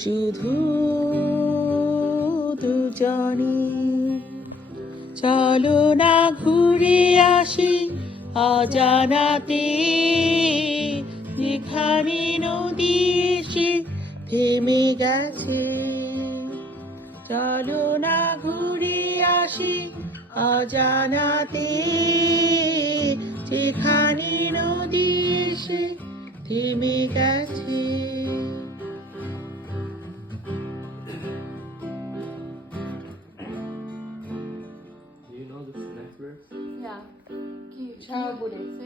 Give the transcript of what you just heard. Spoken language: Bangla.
শুধু দুজনে। চলো না ঘুরে আসি অজানাতে, যেখানে নদী এসে থেমে গেছে। চলো না ঘুরে আসি অজানাতে, যেখানে নদী এসে থেমে গেছে। Do you know this next verse? Yeah. Can you Ciao. say?